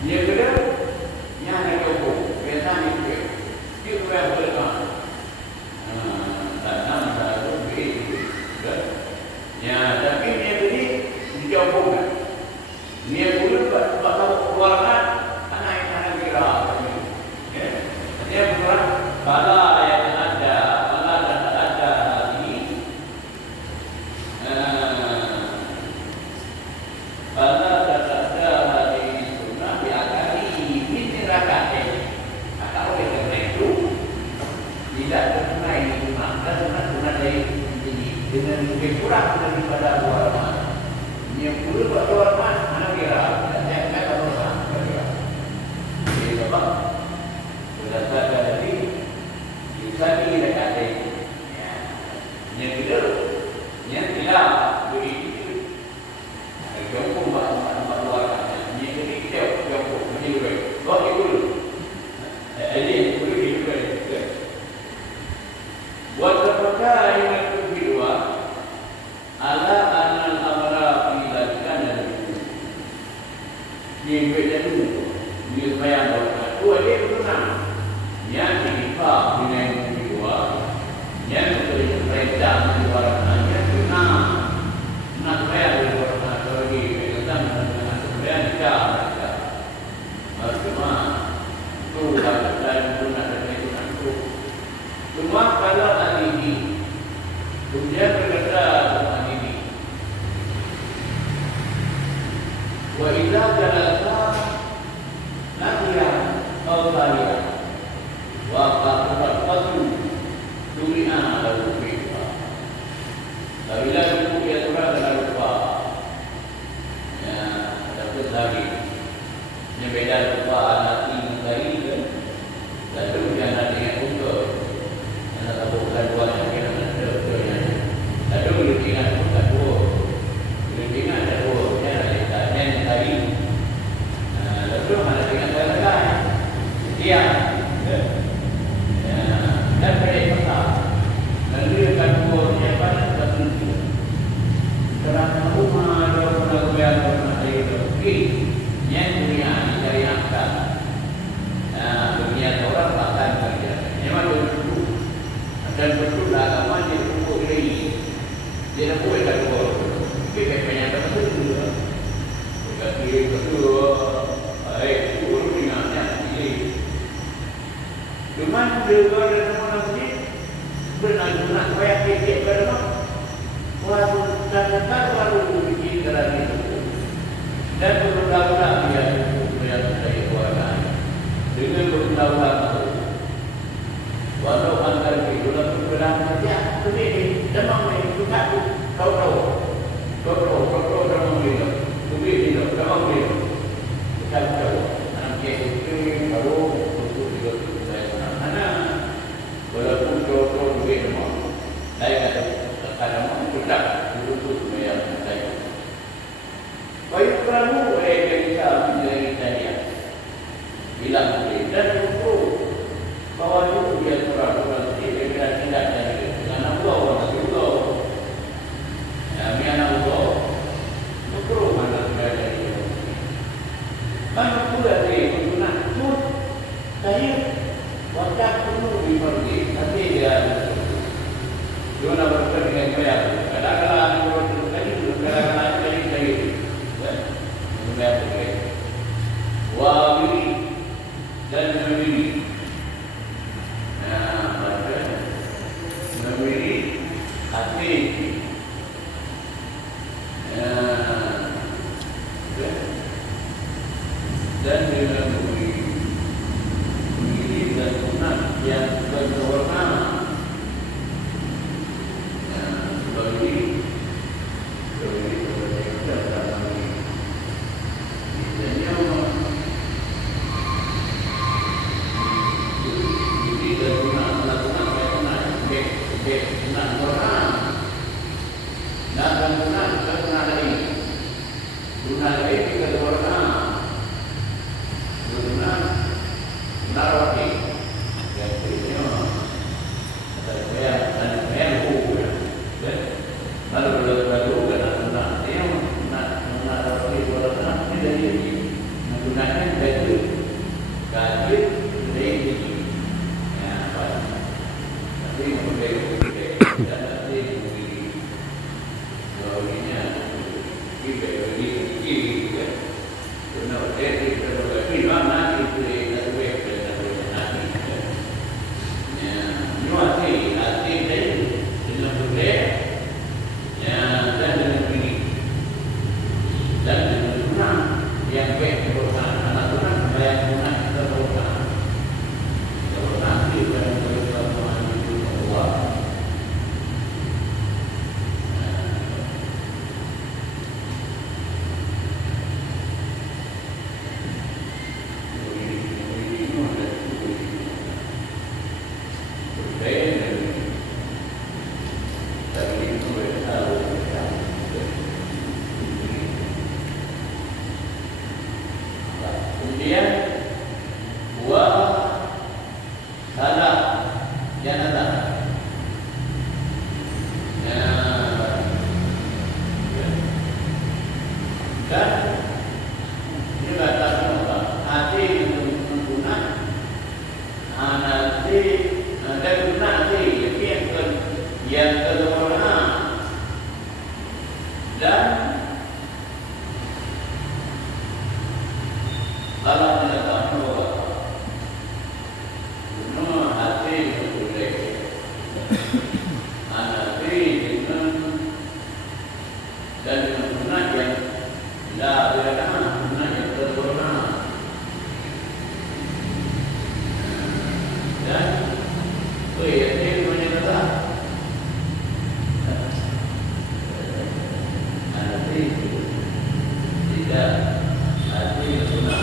Dia kena yang nak jauh. Biasa ni dia. Dia boleh berdekat. Tanam satu beri. Ya, tapi dia tadi dijauh kan. Dia boleh buat keluarkan anak yang anak kira. Dia buat pada yang ada, pada dan ada ini. Pada dan ada ini sunnah diakali ini rakaat. Kalau yang itu tidak terkena ini maka sunnah dari ini dengan lebih kurang daripada ulama. Yang perlu buat ulama anak kira. Saya kata ulama kira. Jadi bapak berdasarkan tadi Yusani dekat ini. Yang kedua, yang tidak begitu. Jauh buat luar. Yang ketiga jauh menjadi buat itu. Jadi boleh juga. Buat apakah yang kedua? Ala anal amra dilakukan dan yang kedua dia bayang buat dua dia benar. Yang ketiga dengan yang kedua yang perintah mengeluarkannya benar. Nak bayar berkorban lagi dengan sebenarnya tidak. Cuma tu dan guna dan itu. Cuma kalau hari ini dunia berkata tentang ini. Wa idza jalasa nabiya atau taliya wa qatu dunia lalu kita. Bila itu dia turun dalam lupa. Ya, ada lagi. Ini beda lupa anak ini tadi kan. Lalu jangan dengan untuk anak bukan dua yang kena betul-betulnya. Lalu diingat bukan dua. Diingat ada dua. Yang tadi. Lalu mana dengan lain. Dia. Dan beri pesan. Lalu akan buatnya pada tertentu. Kerana rumah ada pernah ada lagi. Yang dunia dicari angkat. Dunia orang takkan kerja. Memang betul. Dan betul agama dia pupuk diri. Dia nak buat kat luar. Kita banyak betul. Berkata betul. Turun dengannya. Cuma juga dalam masjid benar-benar supaya kita bermak. Waktu dan baru bikin dalam itu. Dan berulang-ulang dia yang saya buatkan. Dengan berulang-ulang itu. Walau antara itu dalam berulang saja. Tapi demam itu satu. Kau tahu demam itu. Tapi itu demam itu. Kita tahu. Anak itu baru untuk itu saya mana. Walaupun kau duit demam. Saya kata kadang tidak untuk bayar saya. Baik perahu yang bisa menjadi saya. Bila boleh dan itu bahwa itu dia perahu dia tidak jadi dengan Allah Allah. Ya, mian Allah. Mukro mana berada di sini. Mana pula dia guna pun saya waktu penuh dipergi tapi dia guna berkata dengan saya. Kadang-kadang kadang-kadang saya wabili dan memilih. Memilih hati. Dan memilih dan guna yang berwarna. Benar, jadi tapi mana itu yang terbaik dan nanti. Ya, nuansa hati dari dalam budaya, ya dan dalam ini dan dalam Tuhan yang baik berusaha, anak Tuhan baik Tuhan kita berusaha. Kalau nanti dalam Tuhan itu Allah. Kemudian buah salah yang ada. Dan ini kata apa? Hati menggunakan hati dan guna hati yang kedua dan kalau tidak tahu guna hati boleh hati dengan dan dengan guna yang tidak beradaan guna yang terborna dan yang menyatakan hati tidak hati guna.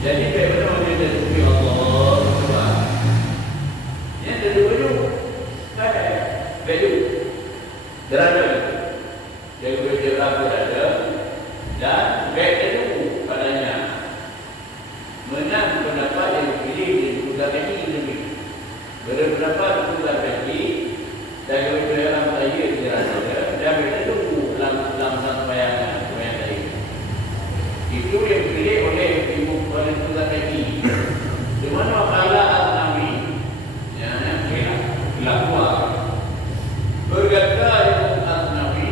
Jadi benar dia dari Allah. Yang kedua itu value berada. Jadi dia berada dan beda itu padanya. Menang pendapat yang dipilih di negara ini lebih. Berpendapat juga bagi dari dalam saya berada dan beda itu dalam satu bayangan tadi. Itu yang dipilih oleh ibu oleh negara ini. Di mana kala Nabi yang kira lakukan berkata Ibu Nabi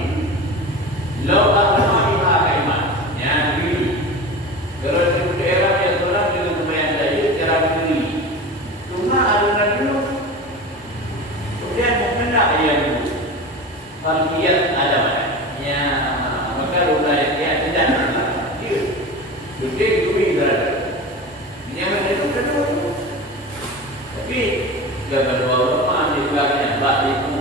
lau ahlama biha kaiman yang diri kalau di daerah yang orang dengan lumayan saja cara diri cuma alunan dulu kemudian mengenal yang falkiyat ada ya maka lumayan dia tidak dia betul itu berada yang itu kedua tapi gambar bawah di belakangnya bak itu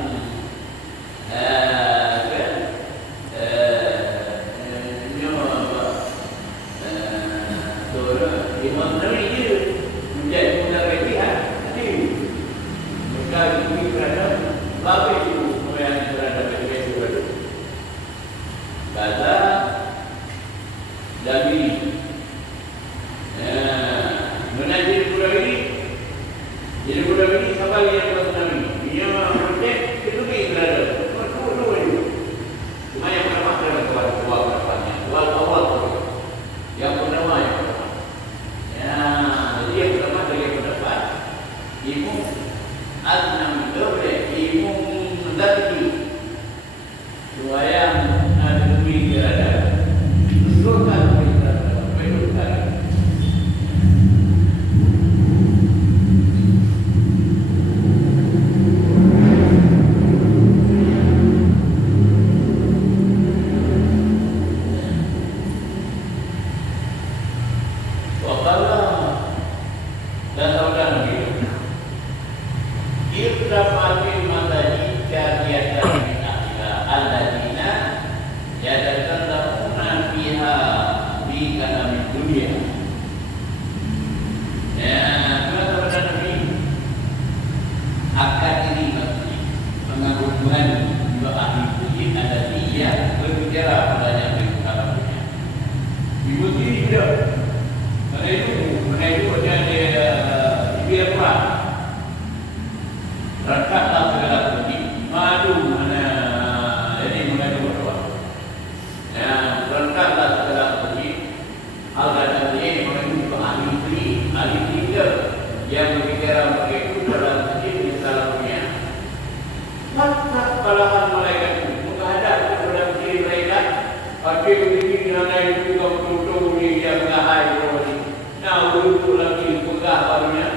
dulu lagi pegah barunya.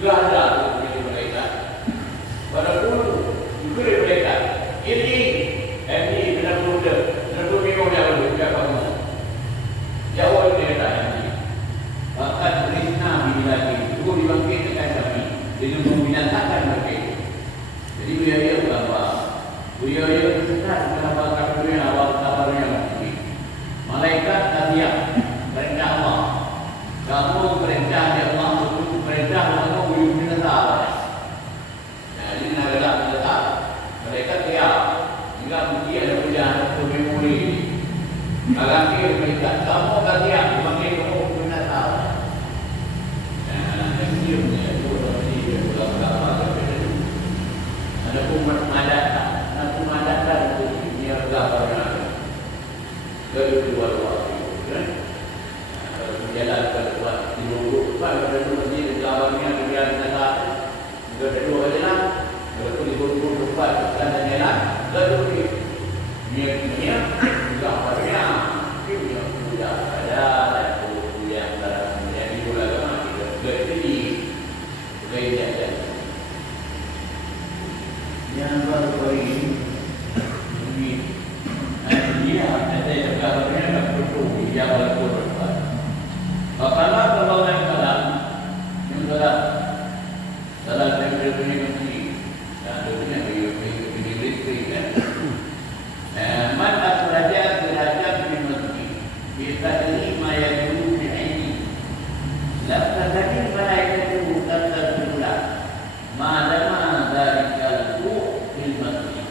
Gak ada dari mereka. Pada dulu juga dari mereka. Ini benar muda. Benar minum yang lalu siapa kamu? Jauh dari ini. Bahkan Krishna lagi itu dibangkitkan kami dengan membinasakan mereka. Jadi beliau berapa? Beliau besar menambahkan dunia awal kabarnya mati. Malaikat kalian perintah Allah. Kamu perintah Allah untuk perintah Allah buyur binatang. Jadi negara binatang. Mereka tiap jika mungkin ada hujan untuk memori. Akhir mereka kamu kalian dipanggil kamu binatang. Dan akhirnya itu berapa ada umat madata. Ada ini agama kedua waktu kan menjalankan buat dulu pada masjid agama dia negara kedua jalan kedua tempat dan jalan kedua niatnya gambarnya dia sudah ada yang menjadi ulama jadi gaya yang baru ini dia ada yang gambarnya betul dia betul. Bagaimana kalau yang dalam tempat ini dan dunia ini listrik kan? Mana derajat di masjid kita ini maya dulu di ini. Lepas tadi mereka itu kata sudah. Madama dari kalbu di masjid.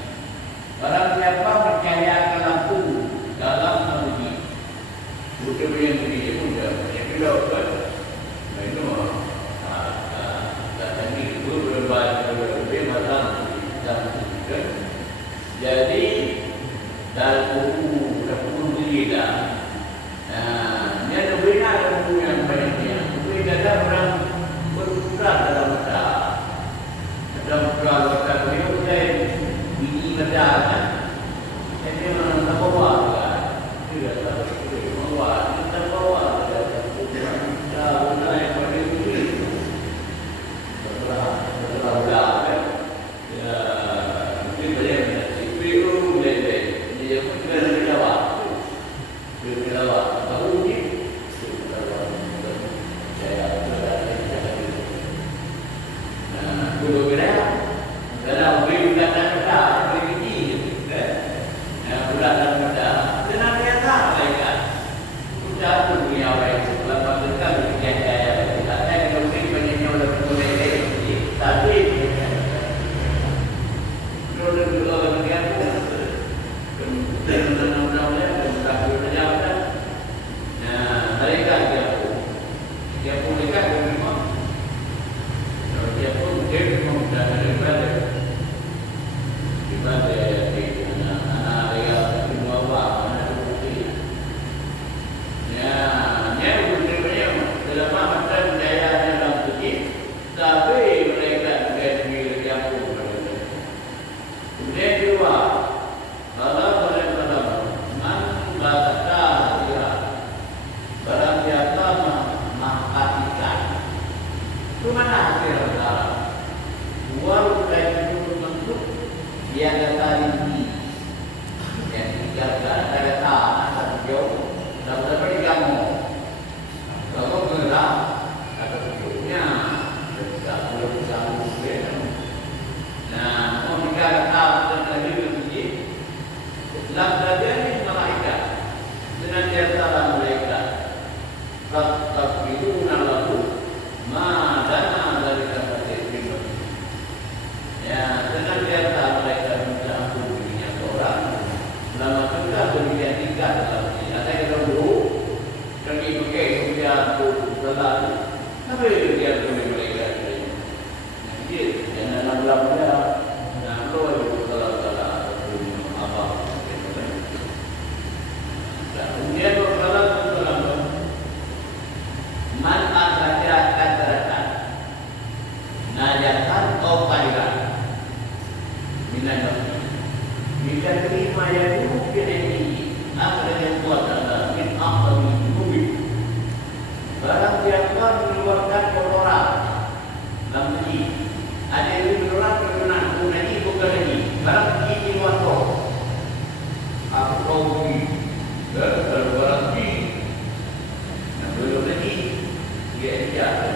ya.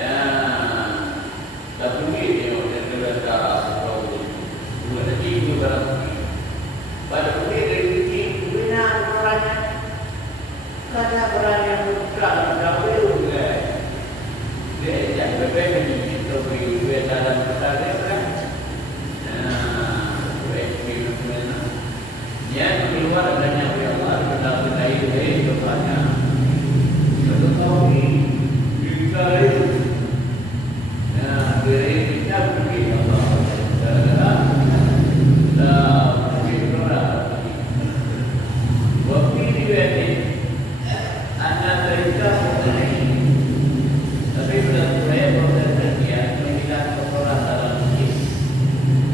Ya, tapi ini orang yang dah tahu, bukan lagi itu barang. Pada pemilik ini, benar orangnya, karena orang yang bukan tahu juga. Dia jangan berbeza ni, tapi dia dalam perkara kan. Baik mana? Yang keluar adanya Allah benar-benar itu bertanya. Tetapi jika itu dari kita pergi Allah mungkin orang waktu ini anak mereka mengenai tapi sudah mulai proses dia mengikat orang dalam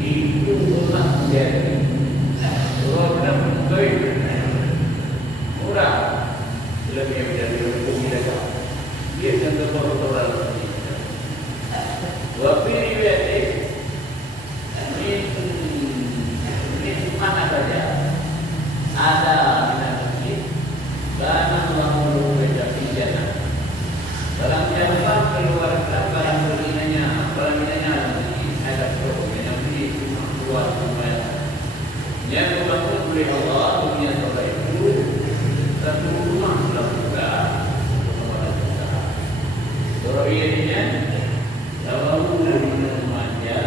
itu murah menjadi orang benar baik murah lebih dari hukum mereka dia jangan berkorban waktu ini mana saja ada minat dan Allah berbeda pinjana dalam siapa keluar barang berinanya ada problem yang beri keluar semua yang dibangun oleh Allah dunia terbaik itu satu rumah sudah buka Doa-doanya Lalu Manja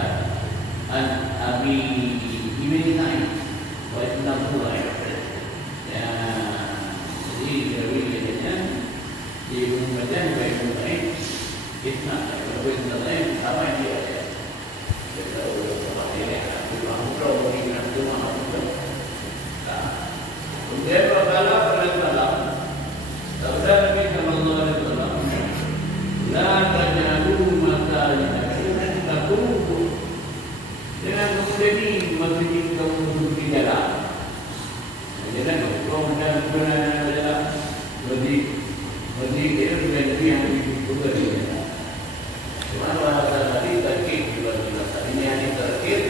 An Abi Ibn Naim Wa Ibn Mulai Ya Jadi Doa-doanya Ibn Manja Wa Ibn Naim Ibn Ibn Naim Sama dia ya Kita udah sama dia Ibn Mulai Ibn Mulai Kemudian Rabbala Rabbala Sabda Nabi Sallallahu Alaihi Wasallam La tajalu masalina Takuku Dengan kemudian ini Masjid kamu duduk di jalan Jadi kalau anda berada dalam Masjid itu dengan diri yang dibuka di jalan Cuma bahasa tadi terkait Ini hanya terkait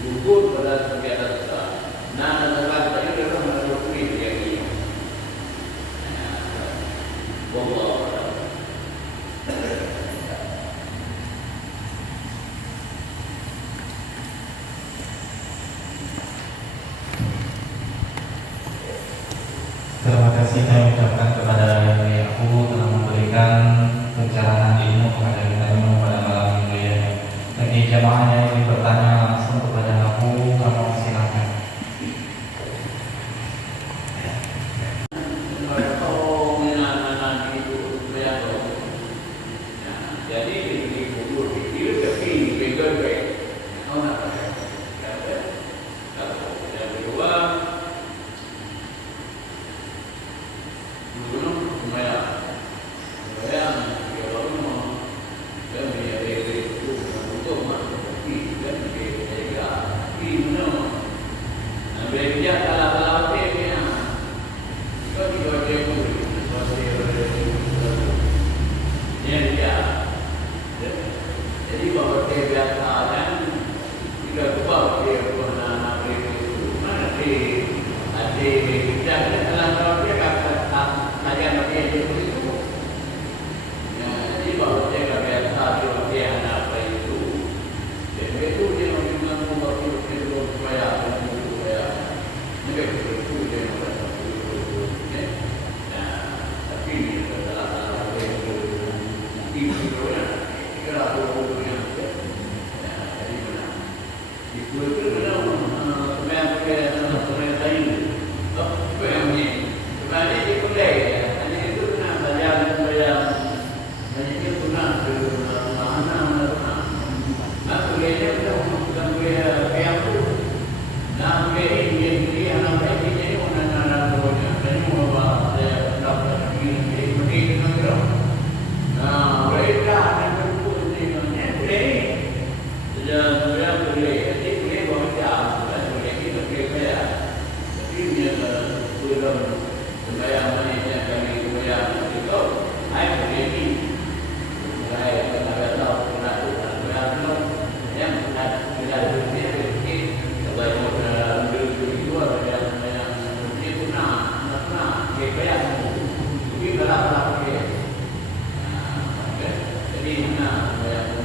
Bukur pada sekian besar Nah, tempat tadi adalah menurut yang ini Allah Terima kasih saya ucapkan kepada Yang Mulia Aku telah memberikan pencerahan ilmu kepada kita semua pada malam minggu ini. Bagi jemaah yang ingin bertanya langsung kepada aku, kamu silakan. Jadi di kubur itu tapi begal baik. Kau nak apa? Yang kedua, dulu lumayan, kalau mau dia punya itu untuk masuk dan dia mana? Dia kalau dia kalau dia pun dia jadi bahawa dia biasa dan jika kubah dia pernah itu mana ada dan dalam dia kata kajian dia itu jadi bahawa dia biasa dia anak itu dan itu dia memang membuat itu supaya mereka itu dia tapi dalam itu kalau itu benar sebenarnya lain sebenarnya di Kulai hanya itu benar saja hanya itu benar mana Kulainya bukan Kulai yang tu nah Kulai ini anak ini orang tuanya dan mau saya dapat ini dengan gerak nah mereka yang berkumpul dengan Kulai sejak Kulai jadi Kulai na kaya